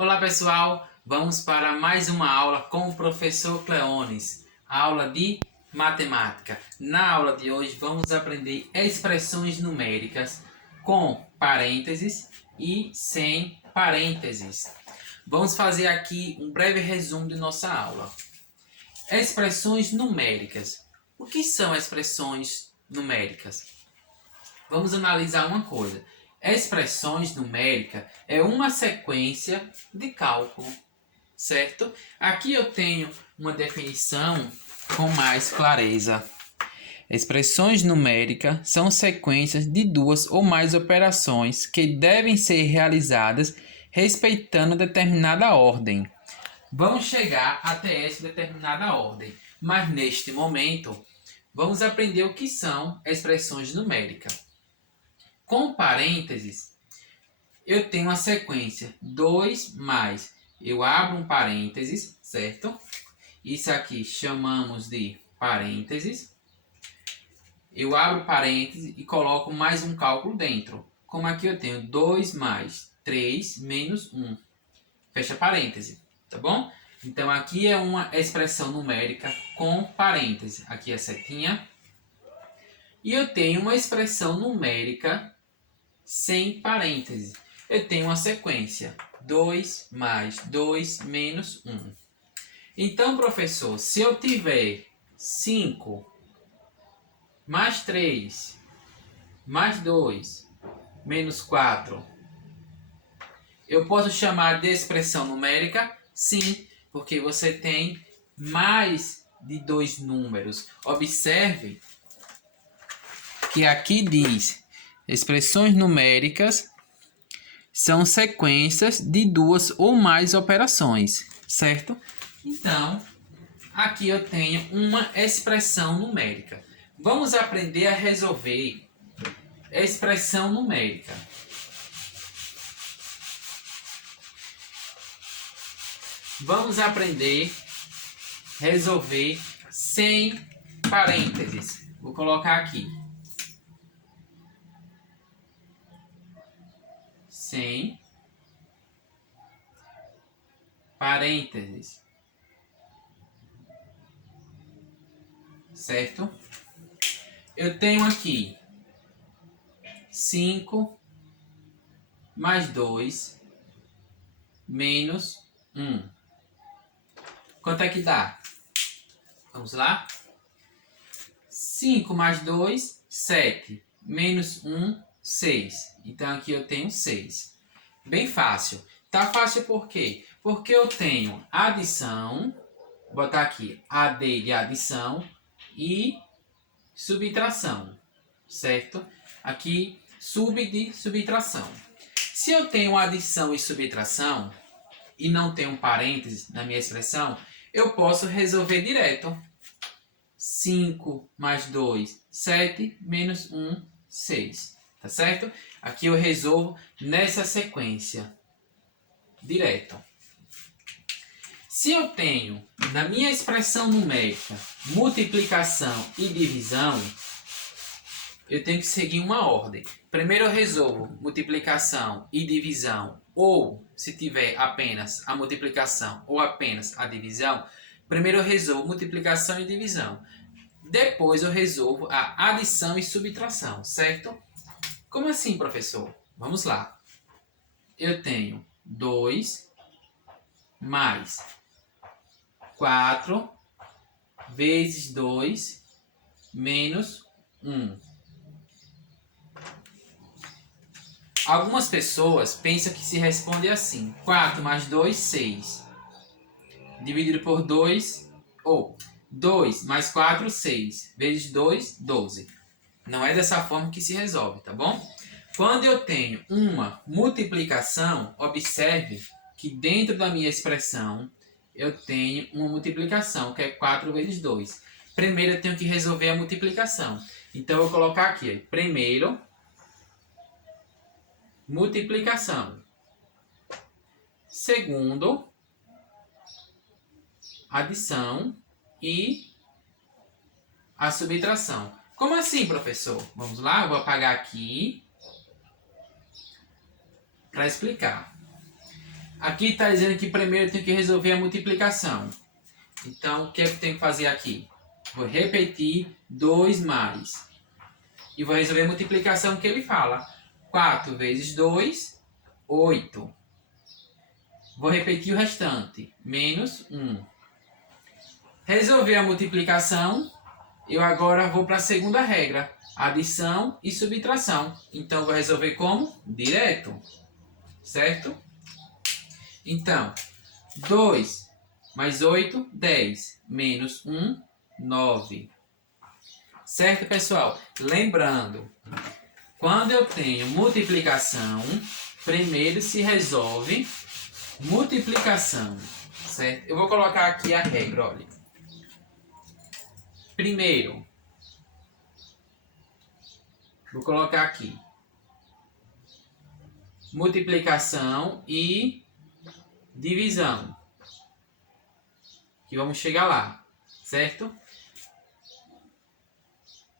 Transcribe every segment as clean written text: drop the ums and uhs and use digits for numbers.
Olá pessoal, vamos para mais uma aula com o professor Cleones, aula de matemática. Na aula de hoje vamos aprender expressões numéricas com parênteses e sem parênteses. Vamos fazer aqui um breve resumo de nossa aula. Expressões numéricas. O que são expressões numéricas? Vamos analisar uma coisa. Expressões numéricas é uma sequência de cálculo, certo? Aqui eu tenho uma definição com mais clareza. Expressões numéricas são sequências de duas ou mais operações que devem ser realizadas respeitando determinada ordem. Vamos chegar até essa determinada ordem, mas neste momento vamos aprender o que são expressões numéricas. Com parênteses, eu tenho a sequência 2 mais, eu abro um parênteses, certo? Isso aqui chamamos de parênteses. Eu abro parênteses e coloco mais um cálculo dentro. Como aqui eu tenho 2 mais 3 menos 1. Fecha parênteses, tá bom? Então aqui é uma expressão numérica com parênteses. Aqui é a setinha. E eu tenho uma expressão numérica sem parênteses. Eu tenho uma sequência 2 mais 2 menos 1. Então, professor, se eu tiver 5 mais 3 mais 2 menos 4, eu posso chamar de expressão numérica? Sim, porque você tem mais de dois números. Observe que aqui diz: expressões numéricas são sequências de duas ou mais operações, certo? Então, aqui eu tenho uma expressão numérica. Vamos aprender a resolver expressão numérica. Vamos aprender a resolver sem parênteses. Vou colocar aqui. Sem parênteses, certo? Eu tenho aqui 5 mais 2 menos 1. Quanto é que dá? Vamos lá? 5 mais 2, 7. Menos 1, 6. Então aqui eu tenho 6. Bem fácil. Tá fácil por quê? Porque eu tenho adição, vou botar aqui AD de adição e subtração, certo? Aqui sub de subtração. Se eu tenho adição e subtração e não tenho parênteses na minha expressão, eu posso resolver direto. 5 mais 2, 7, menos 1, 6. Tá certo? Aqui eu resolvo nessa sequência. Direto. Se eu tenho na minha expressão numérica multiplicação e divisão, eu tenho que seguir uma ordem. Primeiro eu resolvo multiplicação e divisão, ou se tiver apenas a multiplicação ou apenas a divisão, primeiro eu resolvo multiplicação e divisão. Depois eu resolvo a adição e subtração, certo? Como assim, professor? Vamos lá. Eu tenho 2 mais 4 vezes 2 menos 1. Algumas pessoas pensam que se responde assim: 4 mais 2, 6. Dividido por 2, ou 2 mais 4, 6. Vezes 2, 12. Não é dessa forma que se resolve, tá bom? Quando eu tenho uma multiplicação, observe que dentro da minha expressão eu tenho uma multiplicação, que é 4 vezes 2. Primeiro eu tenho que resolver a multiplicação. Então eu vou colocar aqui, primeiro, multiplicação. Segundo, adição e a subtração. Como assim, professor? Vamos lá, eu vou apagar aqui para explicar. Aqui está dizendo que primeiro eu tenho que resolver a multiplicação. Então, o que é que eu tenho que fazer aqui? Vou repetir 2 mais. E vou resolver a multiplicação que ele fala. 4 vezes 2, 8. Vou repetir o restante. Menos 1. Resolver a multiplicação, eu agora vou para a segunda regra. Adição e subtração. Então, vou resolver como? Direto. Certo? Então, 2 mais 8, 10. Menos 1, 9. Certo, pessoal? Lembrando, quando eu tenho multiplicação, primeiro se resolve multiplicação. Certo? Eu vou colocar aqui a regra, olha. Primeiro, vou colocar aqui multiplicação e divisão. Que vamos chegar lá, certo?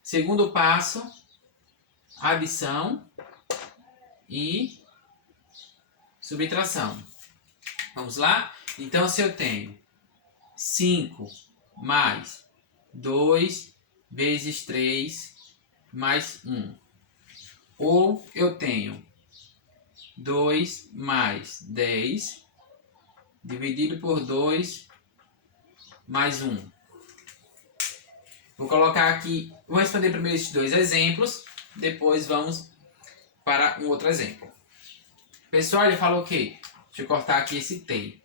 Segundo passo, adição e subtração. Vamos lá? Então, se eu tenho 5 mais 2 vezes 3 mais 1. Ou eu tenho 2 mais 10 dividido por 2 mais 1. Vou colocar aqui, vou responder primeiro esses dois exemplos, depois vamos para um outro exemplo. Pessoal, ele falou o quê? Deixa eu cortar aqui esse T.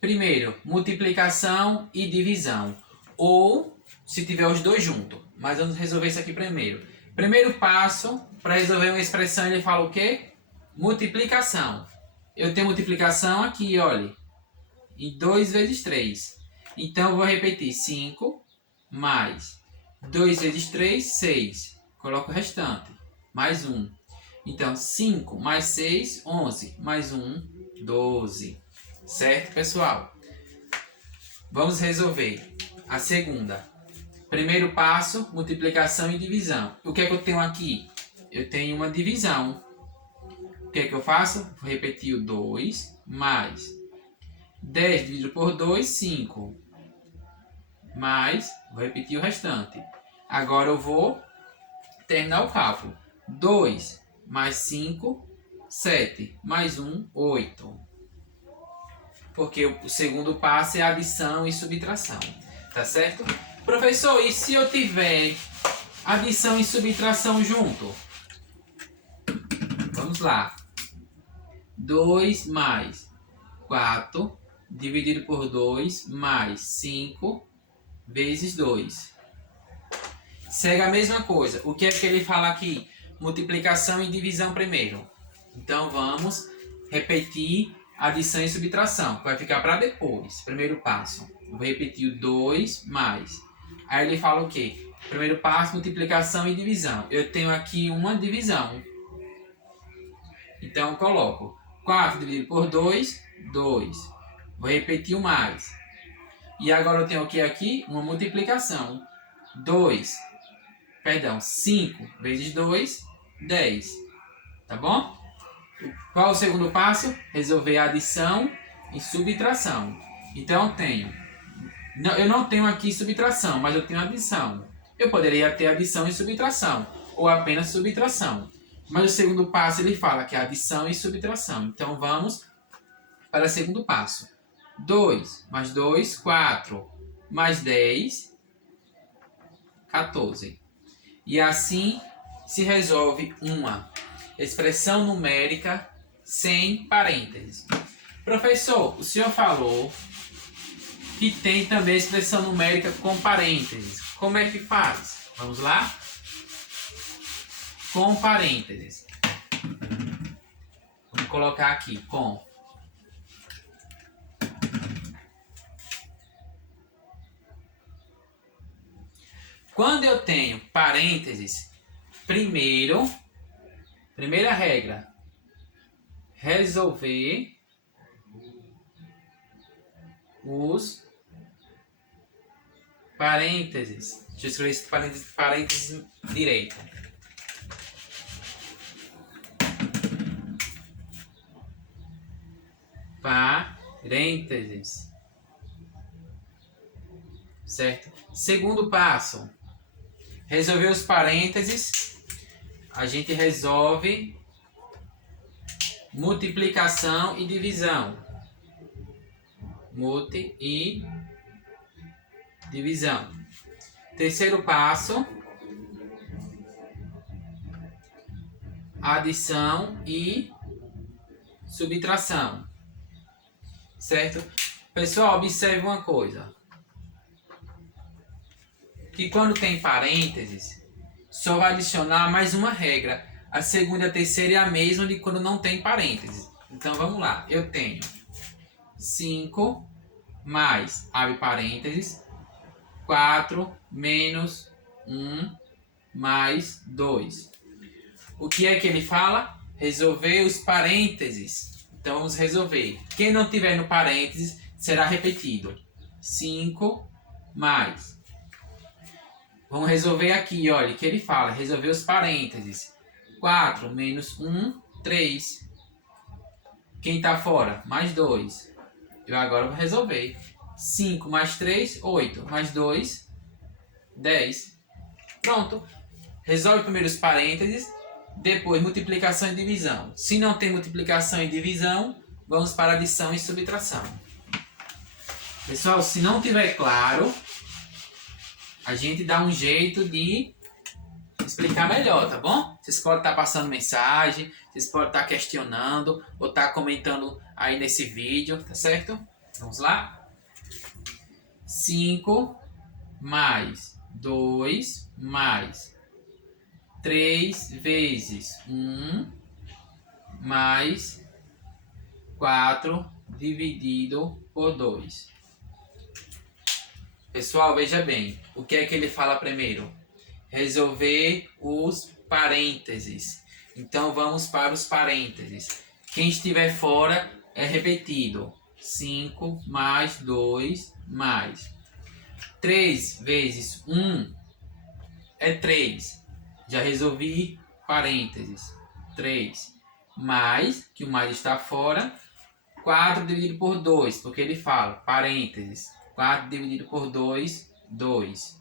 Primeiro, multiplicação e divisão. Ou, se tiver os dois juntos. Mas vamos resolver isso aqui primeiro. Primeiro passo, para resolver uma expressão, ele fala o quê? Multiplicação. Eu tenho multiplicação aqui, olha. Em 2 vezes 3. Então, eu vou repetir. 5 mais 2 vezes 3, 6. Coloco o restante. Mais 1. Então, 5 mais 6, 11. Mais 1, 12. Certo, pessoal? Vamos resolver a segunda. Primeiro passo, multiplicação e divisão. O que é que eu tenho aqui? Eu tenho uma divisão. O que é que eu faço? Vou repetir o 2 mais 10 dividido por 2, 5. Mais, vou repetir o restante. Agora eu vou terminar o cálculo. 2 mais 5, 7. Mais 1, 8. Porque o segundo passo é adição e subtração. Tá certo? Professor, e se eu tiver adição e subtração junto? Vamos lá. 2 mais 4 dividido por 2 mais 5 vezes 2. Segue a mesma coisa. O que é que ele fala aqui? Multiplicação e divisão primeiro. Então vamos repetir adição e subtração. Vai ficar para depois. Primeiro passo. Vou repetir o 2 mais. Aí ele fala o quê? Primeiro passo, multiplicação e divisão. Eu tenho aqui uma divisão. Então eu coloco 4 dividido por 2, 2. Vou repetir o mais. E agora eu tenho o que aqui? Uma multiplicação. 5 vezes 2, 10. Tá bom? Qual é o segundo passo? Resolver a adição e subtração. Então eu tenho. Eu não tenho aqui subtração, mas eu tenho adição. Eu poderia ter adição e subtração, ou apenas subtração. Mas o segundo passo ele fala que é adição e subtração. Então vamos para o segundo passo. 2 mais 2, 4. Mais 10, 14. E assim se resolve uma expressão numérica sem parênteses. Professor, o senhor falou que tem também expressão numérica com parênteses. Como é que faz? Vamos lá? Com parênteses. Vamos colocar aqui, com. Quando eu tenho parênteses, primeira regra, resolver os parênteses. Deixa eu escrever esse parênteses direito. parênteses. Certo? Segundo passo. Resolver os parênteses. A gente resolve multiplicação e divisão. Multi e divisão. Terceiro passo. Adição e subtração. Certo? Pessoal, observe uma coisa. Que quando tem parênteses, só vai adicionar mais uma regra. A segunda e a terceira é a mesma de quando não tem parênteses. Então vamos lá. Eu tenho 5 mais, abre parênteses, 4 menos 1 mais 2. O que é que ele fala? Resolver os parênteses. Então vamos resolver. Quem não tiver no parênteses será repetido. 5 mais. Vamos resolver aqui, olha, que ele fala, resolver os parênteses. 4 menos 1, 3. Quem está fora? Mais 2. Eu agora vou resolver. 5 mais 3, 8. Mais 2, 10. Pronto. Resolve primeiro os parênteses, depois multiplicação e divisão. Se não tem multiplicação e divisão, vamos para adição e subtração. Pessoal, se não tiver claro, a gente dá um jeito de explicar melhor, tá bom? Vocês podem estar passando mensagem, vocês podem estar questionando ou estar comentando aí nesse vídeo, tá certo? Vamos lá? 5 mais 2 mais 3 vezes 1 mais 4 dividido por 2. Pessoal, veja bem, o que é que ele fala primeiro? Resolver os parênteses. Então, vamos para os parênteses. Quem estiver fora é repetido. 5 mais 2 mais 3 vezes 1 é 3. Já resolvi parênteses. 3 mais, que o mais está fora, 4 dividido por 2, porque ele fala parênteses. 4 dividido por 2, 2.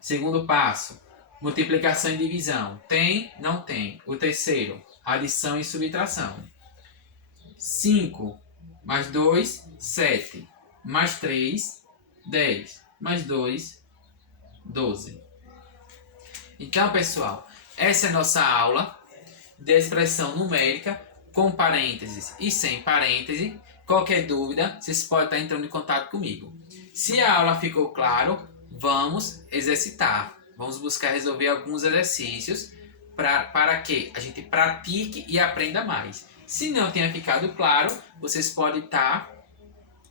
Segundo passo, multiplicação e divisão. Tem? Não tem. O terceiro, adição e subtração. 5 mais 2, 7. Mais 3, 10. Mais 2, 12. Então, pessoal, essa é a nossa aula de expressão numérica com parênteses e sem parêntese. Qualquer dúvida, vocês podem estar entrando em contato comigo. Se a aula ficou claro, vamos exercitar. Vamos buscar resolver alguns exercícios para que a gente pratique e aprenda mais. Se não tenha ficado claro, vocês podem estar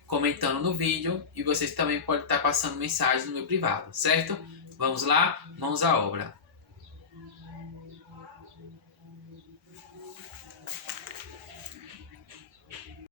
comentando no vídeo e vocês também podem estar passando mensagem no meu privado, certo? Vamos lá? Mãos à obra.